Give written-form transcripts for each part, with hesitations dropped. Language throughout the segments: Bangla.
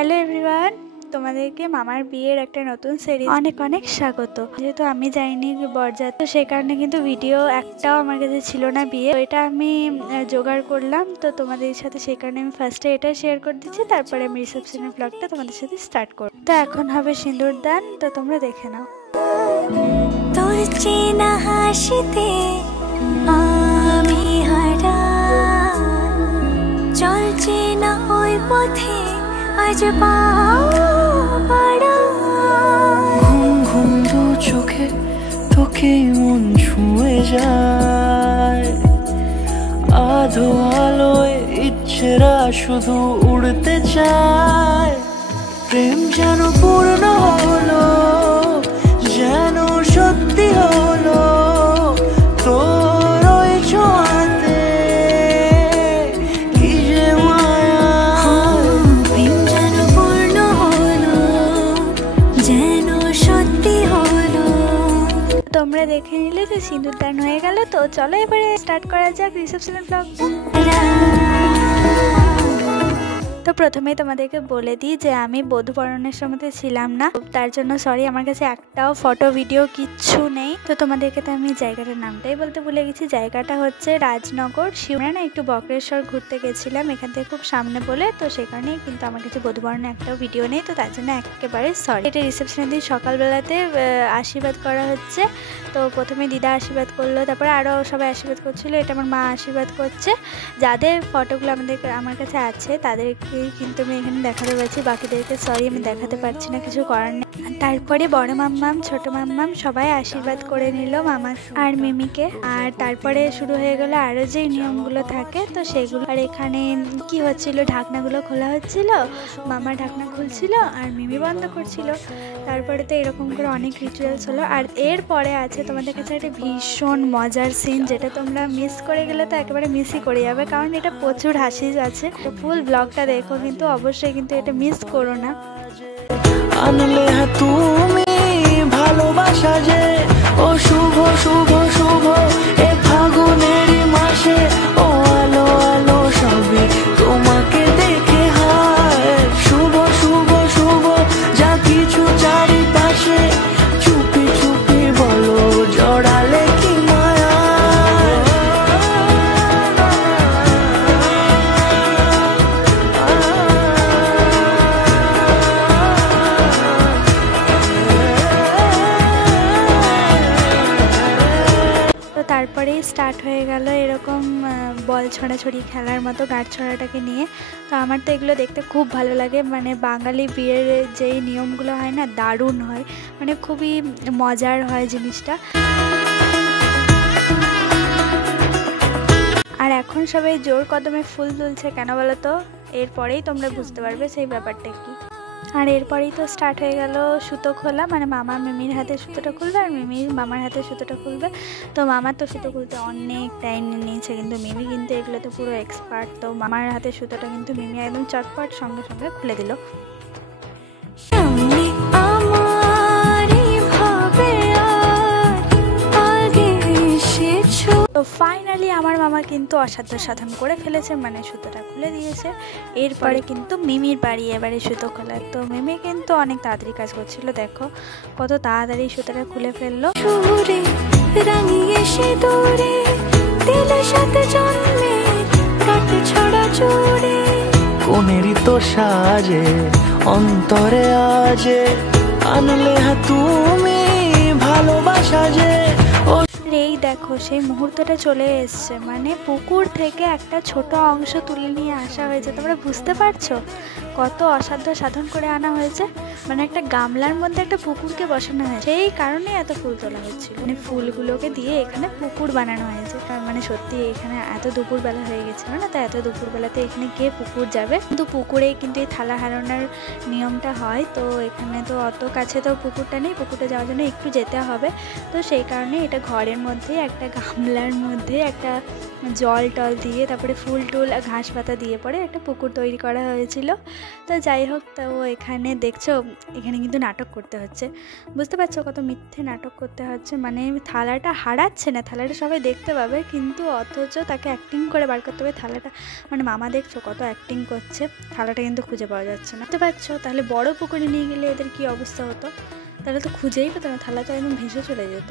হ্যালো এভরিওয়ান, তোমাদেরকে মামার বিয়ের একটা নতুন সিরিজ অনেক অনেক স্বাগত। যেহেতু আমি যাইনি বরযাত্রী, সেই কারণে কিন্তু ভিডিও একটাও আমার কাছে ছিল না বিয়ে, এটা আমি জোগাড় করলাম। তো তোমাদের সাথে সেই কারণে আমি ফার্স্টে এটা শেয়ার করে দিচ্ছি, তারপরে আমি রিসেপশনের ব্লগটা তোমাদের সাথে স্টার্ট করব। তো এখন হবে সিঁদুর দান, তো তোমরা দেখে নাও। তোর চেনা হাসিতে আমি হারা, চলছে না ওই পথে আজ পাড়া। ঘুম ঘুম দু চোখে তোকে মন ছুঁয়ে যায়, আধো আলোয় ইচ্ছেরা শুধু উড়তে চায়। প্রেম যেন পূর্ণ হলো, যেন সত্যি হলো তোর ওই ছোঁয়াতে, কি যে মায়া। প্রেম যেন পূর্ণ হলো, যেন সত্যি হলো। তোমরা দেখে নিলে যে সিঁদুর দান হয়ে গেল। তো চলো এবারে স্টার্ট করা যাক রিসেপশনের ব্লগটা। তো প্রথমেই তোমাদেরকে বলে দিই যে আমি বধূ বরণের সময় ছিলাম না, তার জন্য সরি, আমার কাছে একটাও ফটো ভিডিও কিচ্ছু নেই। তো তোমাদেরকে তো আমি জায়গাটার নামটাই বলতে ভুলে গেছি। জায়গাটা হচ্ছে রাজনগর শিবরা না, একটু বক্রেশ্বর ঘুরতে গেছিলাম এখান থেকে খুব সামনে বলে, তো সেই কারণেই কিন্তু আমার কাছে বধূ বরণের একটাও ভিডিও নেই, তো তার জন্য একেবারে সরি। এটা রিসেপশনের দিন সকালবেলাতে আশীর্বাদ করা হচ্ছে। তো প্রথমে দিদা আশীর্বাদ করলো, তারপরে আরও সবাই আশীর্বাদ করছিল। এটা আমার মা আশীর্বাদ করছে। যাদের ফটোগুলো আমার কাছে আছে তাদেরকে কিন্তু আমি এখানে দেখাতে পারছি, বাকিদেরকে সরি আমি দেখাতে পারছি না, কিছু করার নেই। তারপরে বড় মাম্মাম ছোট মাম্মাম সবাই আশীর্বাদ করে নিল মামা আর মিমিকে। আর তারপরে শুরু হয়ে গেল আরও যে নিয়মগুলো থাকে তো সেগুলো। আর এখানে কি হচ্ছিল, ঢাকনাগুলো খোলা হচ্ছিল, মামা ঢাকনা খুলছিল আর মিমি বন্ধ করছিল। তারপরে তো এরকম করে অনেক রিচুয়ালস হলো। আর এরপরে আছে তোমাদের কাছে একটা ভীষণ মজার সিন, যেটা তোমরা মিস করে গেলে তো একেবারে মিসই করে যাবে, কারণ এটা প্রচুর হাসি আছে। তো ফুল ব্লগটা দেখো কিন্তু অবশ্যই, কিন্তু এটা মিস করো না। আনলে তুমি ভালোবাসা যে ও শুভ শুভ শুভ এ ফাগুনের মাসে, ও আলো আলো সবে তোমাকে দেখে হায়। শুভ শুভ শুভ যা কিছু চারিপাশে, চুপি চুপি বলো জড়ালে কি মায়া। তারপরেই স্টার্ট হয়ে গেল এরকম বল ছড়াছড়ি খেলার মতো, গাঁট ছড়াটাকে নিয়ে। তো আমার তো এগুলো দেখতে খুব ভালো লাগে, মানে বাঙালি বিয়ের যেই নিয়মগুলো হয় না, দারুণ হয়, মানে খুবই মজার হয় জিনিসটা। আর এখন সবাই জোর কদমে ফুল তুলছে কেন বলো তো, এরপরেই তোমরা বুঝতে পারবে সেই ব্যাপারটা কি। আর এরপরেই তো স্টার্ট হয়ে গেল সুতো খোলা, মানে মামা মিমির হাতে সুতোটা খুলবে আর মিমি মামার হাতে সুতোটা খুলবে। তো মামার তো সুতো খুলতে অনেক টাইম নিয়েছে, কিন্তু মিমি কিন্তু এগুলোতে পুরো এক্সপার্ট। তো মামার হাতে সুতোটা কিন্তু মিমি একদম চটপট সঙ্গে সঙ্গে খুলে দিল। তো ফাইনালি আমার মামা কিন্তু অসাধ্য সাধন করে ফেলেছে, মানে সুতোটা খুলে দিয়েছে। এরপরে কিন্তু মিমির বাড়ি এবারে সুতো খোলার। তো মিমি কিন্তু অনেক তাড়াতাড়ি কাজ করছিল, দেখো কত তাড়াতাড়ি সুতোটা খুলে ফেললো। কোনেরই তো সাজে অন্তরে আজে, আনলে তুমি ভালোবাসা যে ও। এই দেখো সেই মুহূর্তটা চলে এসছে, মানে পুকুর থেকে একটা ছোট অংশ তুলে নিয়ে আসা হয়েছে। তোমরা বুঝতে পারছো কত অসাধ্য সাধন করে আনা হয়েছে, মানে একটা গামলার মধ্যে একটা পুকুরকে বসানো হয়েছে, সেই কারণে এত ফুল তোলা হচ্ছিল। মানে ফুলগুলোকে দিয়ে এখানে পুকুর বানানো হয়েছে। মানে সত্যি এখানে এত দুপুরবেলা হয়ে গেছিল না, তো এত দুপুরবেলাতে এখানে কে পুকুর যাবে, কিন্তু পুকুরেই কিন্তু এই থালা হারানোর নিয়মটা হয়। তো এখানে তো অত কাছে তো পুকুরটা নেই, পুকুরটা যাওয়ার জন্য একটু যেতে হবে। তো সেই কারণে এটা ঘরের মধ্যে একটা গামলার মধ্যে একটা জল টল দিয়ে তারপরে ফুল টুল ঘাস পাতা দিয়ে পরে একটা পুকুর তৈরি করা হয়েছিল। তো যাই হোক, তো এখানে দেখছো এখানে কিন্তু নাটক করতে হচ্ছে, বুঝতে পারছো কত মিথ্যে নাটক করতে হচ্ছে। মানে থালাটা হারাচ্ছে না, থালাটা সবাই দেখতে পাবে কিন্তু অথচ তাকে অ্যাক্টিং করে বার করতে হবে থালাটা। মানে মামা দেখছো কত অ্যাক্টিং করছে, থালাটা কিন্তু খুঁজে পাওয়া যাচ্ছে না, বুঝতে পারছো। তাহলে বড় পুকুরে নিয়ে গেলে এদের কি অবস্থা হতো, তাহলে তো খুঁজেই পেতো না, থালা তো একদম ভেসে চলে যেত।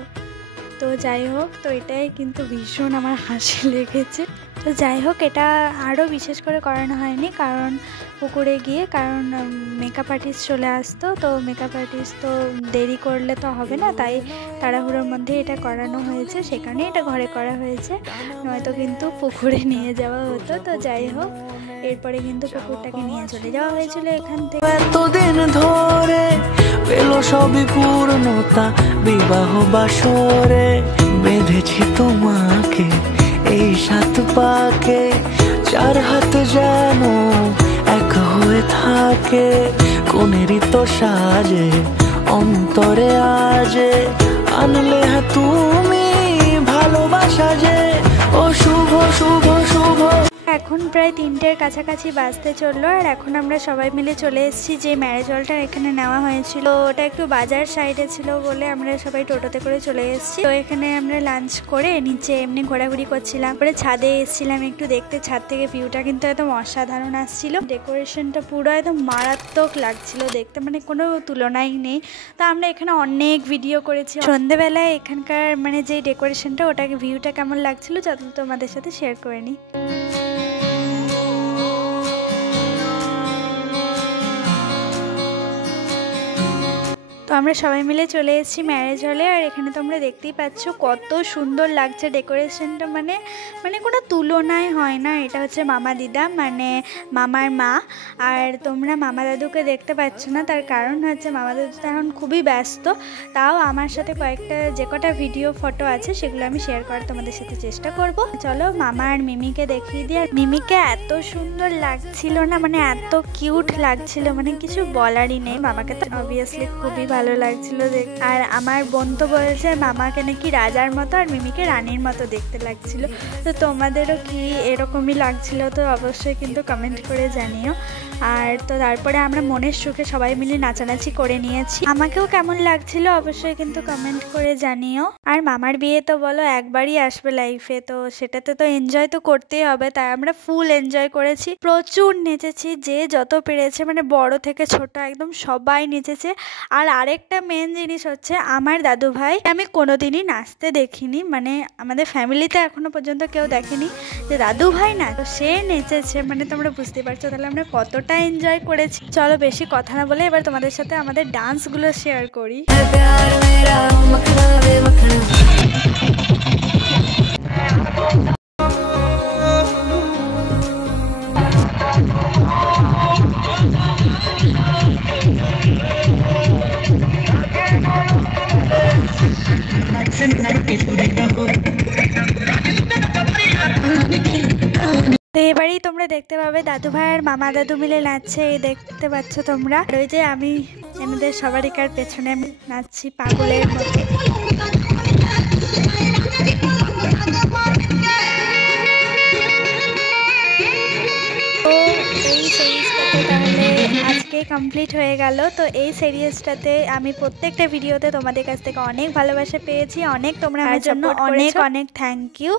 তো যাই হোক, তো এটাই কিন্তু ভীষণ আমার হাসি লেগেছে। তো যাই হোক, এটা আরও বিশেষ করে করানো হয়নি কারণ পুকুরে গিয়ে, কারণ মেকআপ আর্টিস্ট চলে আসতো, তো মেকআপ আর্টিস্ট তো দেরি করলে তো হবে না, তাই তাড়াহুড়োর মধ্যে এটা করানো হয়েছে, সেখানে এটা ঘরে করা হয়েছে, নয়তো কিন্তু পুকুরে নিয়ে যাওয়া হতো। তো যাই হোক, এরপরে কিন্তু পুকুরটাকে নিয়ে চলে যাওয়া হয়েছিল এখান থেকে। এতদিন ধরে পেল সবই পূর্ণতা, বিবাহ বাসরে বেঁধেছি তোমাকে এই 7 পাকে, 4 হাত যেন এক হয়ে থাকে, কোনেরই তো সাজে অন্তরে আজে, আনলে হ্যাঁ তুমি ভালোবাসা যে, ও শুভ শুভ শুভ। এখন প্রায় 3টের কাছাকাছি বাজতে চললো, আর এখন আমরা সবাই মিলে চলে এসেছি যে ম্যারেজ হলটা এখানে নেওয়া হয়েছিল, ওটা একটু বাজার সাইডে ছিল বলে আমরা সবাই টোটোতে করে চলে এসেছি। তো এখানে আমরা লাঞ্চ করে নিচে এমনি ঘোরাঘুরি করছিলাম, পরে ছাদে এসেছিলাম একটু দেখতে, ছাদ থেকে ভিউটা কিন্তু একদম অসাধারণ আসছিল, ডেকোরেশনটা পুরো একদম মারাত্মক লাগছিল দেখতে, মানে কোনো তুলনাই নেই। তো আমরা এখানে অনেক ভিডিও করেছি সন্ধেবেলায়, এখানকার মানে যে ডেকোরেশনটা ওটাকে ভিউটা কেমন লাগছিল যত তোমাদের সাথে শেয়ার করে নিই। তো আমরা সবাই মিলে চলে এসেছি ম্যারেজ হলে, আর এখানে তোমরা দেখতেই পাচ্ছ কত সুন্দর লাগছে ডেকোরেশনটা, মানে কোনো তুলনায় হয় না। এটা হচ্ছে মামা দিদা, মানে মামার মা, আর তোমরা মামা দাদুকে দেখতে পাচ্ছ না, তার কারণ হচ্ছে মামা দাদু এখন খুবই ব্যস্ত, তাও আমার সাথে কয়েকটা যে কটা ভিডিও ফটো আছে সেগুলো আমি শেয়ার করার তোমাদের সাথে চেষ্টা করব। চলো মামা আর মিমিকে দেখিয়ে দিই। আর মিমিকে এত সুন্দর লাগছিল না, মানে এত কিউট লাগছিল, মানে কিছু বলারই নেই। মামাকে তো অবভিয়াসলি খুবই ভালো লাগছিল দেখতে, আর আমার বোন তো বলেছে মামাকে নাকি রাজার মতো আর মিমিকে রানীর মতো দেখতে লাগছিল। তো তোমাদেরও কি এরকমই লাগছিল তো অবশ্যই কিন্তু কমেন্ট করে জানিও। আর তো তারপরে আমরা মনের সুখে সবাই মিলে নাচানাচি করে নিয়েছি, আমাকেও কেমন লাগছিল অবশ্যই কিন্তু কমেন্ট করে জানিও। আর মামার বিয়ে তো বলো একবারই আসবে লাইফে, তো সেটাতে তো এনজয় তো করতেই হবে, তাই আমরা ফুল এনজয় করেছি, প্রচুর নেচেছি, যে যত পেরেছে, মানে বড় থেকে ছোট একদম সবাই নেচেছে। আর আরেকটা মেন জিনিস হচ্ছে আমার দাদু ভাই আমি কোনোদিনই নাচতে দেখিনি, মানে আমাদের ফ্যামিলিতে এখনো পর্যন্ত কেউ দেখেনি যে দাদু ভাই না, তো সে নেচেছে, মানে তোমরা বুঝতে পারছো তাহলে আমরা কতটা এনজয় করেছি। চলো বেশি কথা না বলে এবার তোমাদের সাথে আমাদের ডান্সগুলো শেয়ার করি। তো এবারেই তোমরা দেখতে পাবে দাদু ভাই আর মামা দাদু মিলে নাচছে, এই দেখতে পাচ্ছ তোমরা। ওই যে আমি এনাদের সবারিকার পেছনে নাচছি পাগলের মতো। আজকে কমপ্লিট হয়ে গেল। তো এই সিরিজটাতে আমি প্রত্যেকটা ভিডিওতে তোমাদের কাছ থেকে অনেক ভালোবাসা পেয়েছি, অনেক তোমরা আমার জন্য অনেক অনেক থ্যাংক ইউ।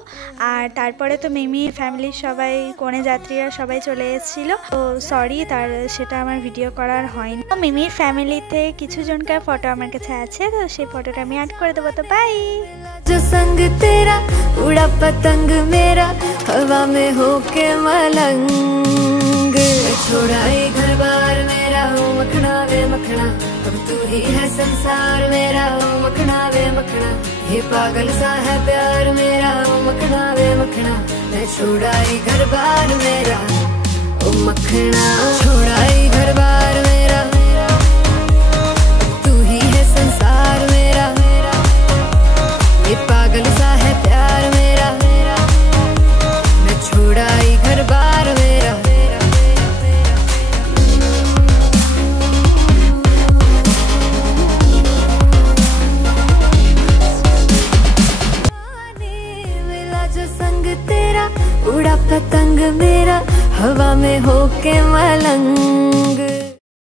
আর তারপরে তো মিমির ফ্যামিলির সবাই কনে যাত্রীরা সবাই চলে এসেছিলো, তো সরি সেটা আমার ভিডিও করার হয়নি। তো মিমির ফ্যামিলিতে কিছু জনকার ফটো আমার কাছে আছে, তো সেই ফটোটা আমি অ্যাড করে দেবো। তো বাই। जो संग तेरा उड़ा पतंग मेरा हवा में होके मलंग, छोड़ा ये घर बार मेरा हो मखना वे मखना, अब तू ही है संसार मेरा हो मखना वे मखना, ये पागल सा है प्यार मेरा हो मखना वे मखना, मैं छोड़ा ये घर बार मेरा ओ मखना, छोड़ा ये घर बार मेरा, तू ही है संसार मेरा, ये पागल सा है प्यार मेरा, मैं छोड़ा ही घर बार मेरा। हवा में होके मलंग।